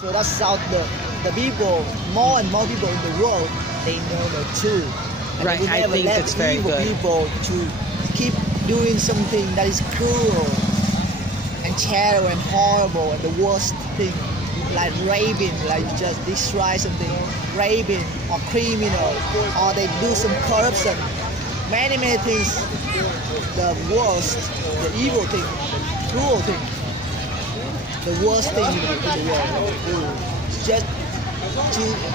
So that's how the people, more and more people in the world, they know the truth. And Right, they will I never think let it's very evil good. people to keep doing something that is cruel and terrible and horrible and the worst thing, like raping, like you just destroy something, raping or criminal, or they do some corruption, many things, the worst, the evil thing, the cruel thing, the worst thing in the world. Just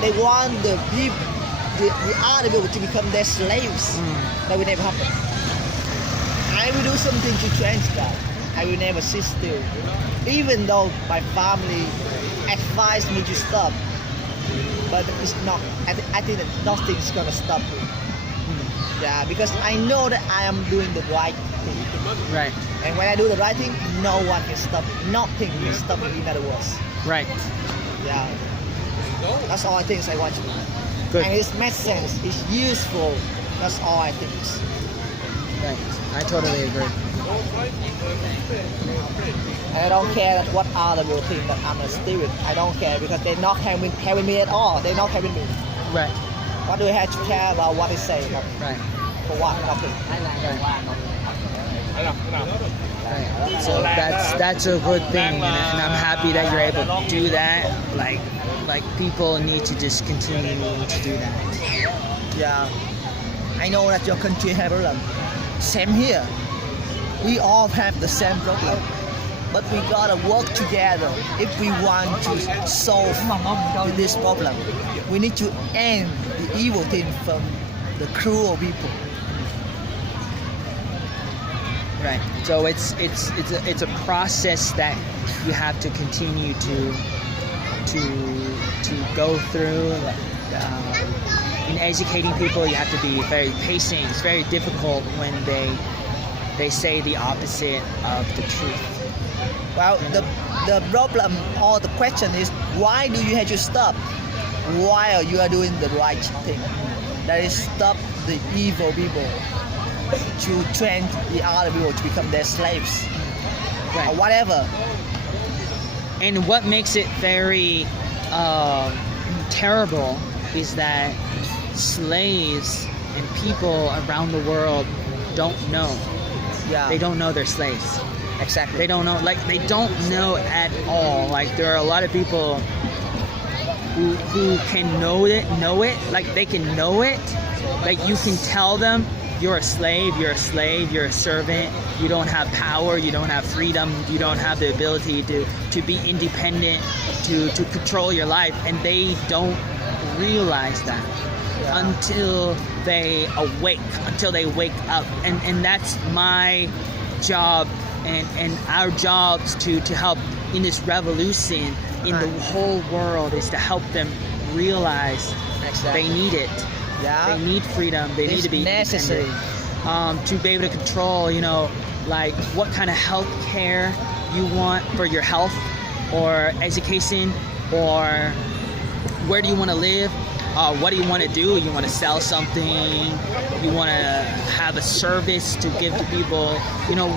they want the people, the other people to become their slaves. That will never happen. I will do something to change that. I will never sit still. Even though my family advised me to stop. But it's not, I think that nothing is gonna stop me. Yeah, because I know that I am doing the right thing. Right. And when I do the right thing, no one can stop me. Nothing can stop me, in other words. Right. Yeah. That's all I think I want to do. Good. And it makes sense. It's useful. That's all I think. Right. I totally agree. And I don't care that what other will think that I'm a stupid. I don't care because they're not having me at all. They're not having me. Right. What do I have to care about what they say? Right. For what? Nothing. Right. So that's a good thing, and I'm happy that you're able to do that. Like people need to just continue to do that. Yeah. I know that your country have a problem. Same here. We all have the same problem. But we gotta work together if we want to solve this problem. We need to end the evil thing from the cruel people. Right. So it's a process that you have to continue to go through. In educating people, you have to be very patient. It's very difficult when they say the opposite of the truth. Well, the problem or the question is, why do you have to stop while you are doing the right thing? That is, stop the evil people to train the other people to become their slaves, Right. or whatever. And what makes it very terrible is that slaves and people around the world don't know. Yeah, They don't know they're slaves. exactly. They don't know, they don't know at all. Like, there are a lot of people who can know it, like they can know it. Like, you can tell them, you're a slave, you're a servant, you don't have power, you don't have freedom, you don't have the ability to be independent, to control your life, and they don't realize that. Yeah. Until they wake up, and that's my job and our jobs to help in this revolution in the whole world, is to help them realize Exactly. they need it. Yeah. They need freedom. They need It's to be necessary. to be able to control, like what kind of health care you want for your health, or education, or where do you want to live. What do you want to do? You want to sell something? You want to have a service to give to people?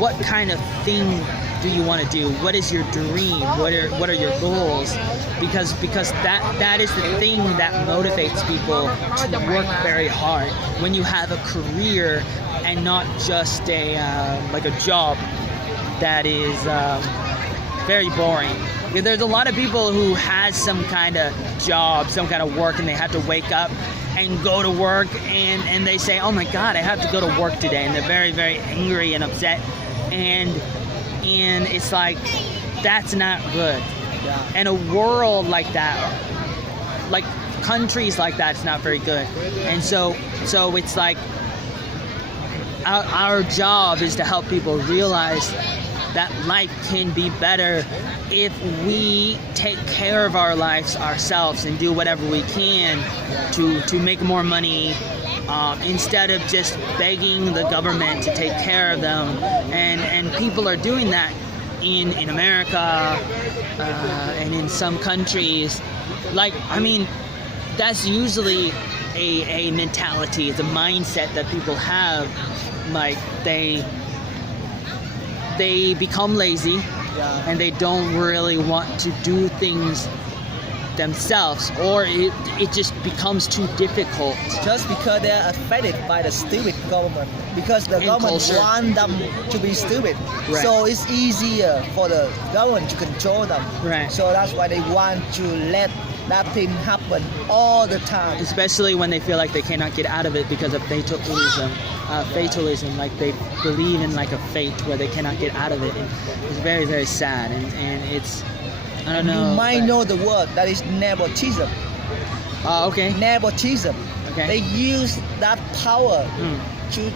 What kind of thing do you want to do? What is your dream? What are your goals? Because that is the thing that motivates people to work very hard. When you have a career and not just like a job that is very boring. There's a lot of people who has some kind of job, some kind of work, and they have to wake up and go to work, and they say, oh my God, I have to go to work today, and they're very, very angry and upset, and it's like, that's not good. Yeah. And a world like that, like countries like that, is not very good. And so it's like our job is to help people realize that life can be better if we take care of our lives ourselves and do whatever we can to make more money, instead of just begging the government to take care of them. And people are doing that in America and in some countries. Like, I mean, that's usually a mentality, it's a mindset that people have. Like, they become lazy, Yeah. and they don't really want to do things themselves, or it just becomes too difficult. Just because they're affected by the stupid government, because the government culture. want them to be stupid. Right. So it's easier for the government to control them. Right. So that's why they want to let that thing happen all the time. Especially when they feel like they cannot get out of it because of fatalism. Like they believe in like a fate where they cannot get out of it. And it's very, very sad, and it's, I don't know. You might know the word that is nepotism. Okay. Nepotism. Okay. They use that power to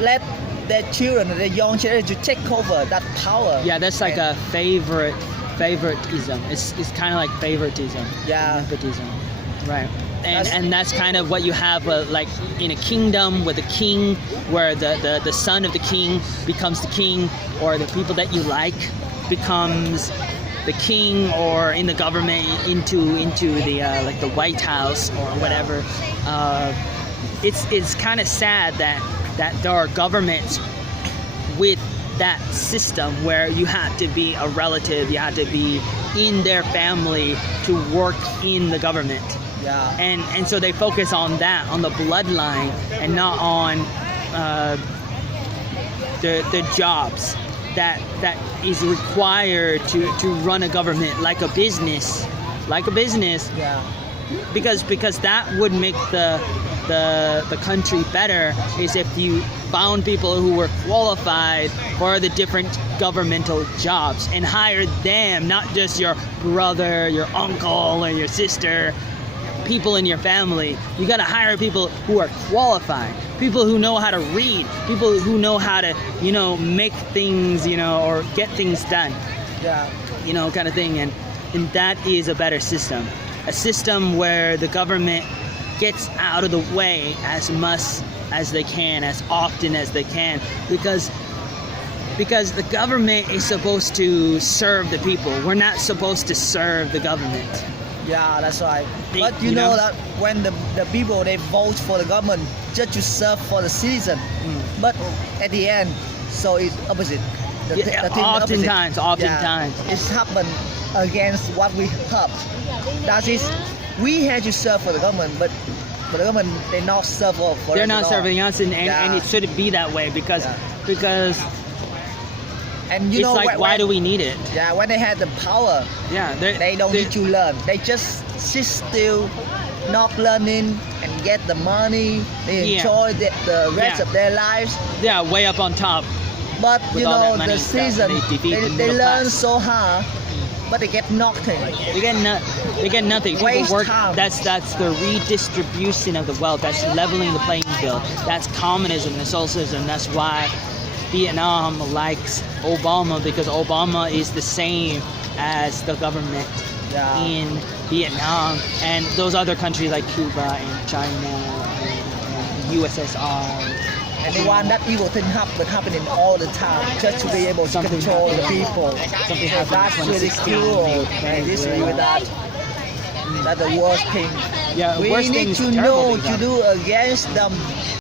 let their children, their young children, to take over that power. Yeah, that's like a favoritism. It's kind of like favoritism. Yeah. Nepotism. Right. And that's kind of what you have like in a kingdom with a king, where the son of the king becomes the king, or the people that you like becomes the king, or in the government into the like the White House or whatever. It's kind of sad that there are governments with that system where you have to be a relative, you have to be in their family to work in the government. Yeah. And so they focus on that, on the bloodline, and not on the jobs that is required to run a government like a business. Yeah. Because that would make the country better, is if you found people who were qualified for the different governmental jobs and hired them, not just your brother, your uncle, or your sister, people in your family. You got to hire people who are qualified, people who know how to read, people who know how to, make things, or get things done. Yeah. Kind of thing. And that is a better system. A system where the government gets out of the way as much as they can, as often as they can, because the government is supposed to serve the people. We're not supposed to serve the government. Yeah, that's right. But you know that when the people, they vote for the government just to serve for the citizen, but at the end, so it's opposite. Oftentimes. It's happened against what we hope. That is, we had to serve for the government, but the government, they not serve for They're us not at all. serving us, and it shouldn't be that way, because and it's like, why do we need it? Yeah, when they had the power, they don't need to learn. They just sit still, not learning, and get the money. They enjoy the rest of their lives. Yeah, way up on top. But the season, they learn so hard, but they get nothing. They get nothing. Waste People work. time. That's the redistribution of the wealth. That's leveling the playing field. That's communism. That's socialism. That's why Vietnam likes Obama, because Obama is the same as the government in Vietnam, and those other countries like Cuba and China and USSR. And they want that evil thing happening all the time, just to be able to control the people. Something happened That's in really 2016. cool. And this with that. That's the worst thing. Yeah, We worst need things, to terrible know things to happen. do against them.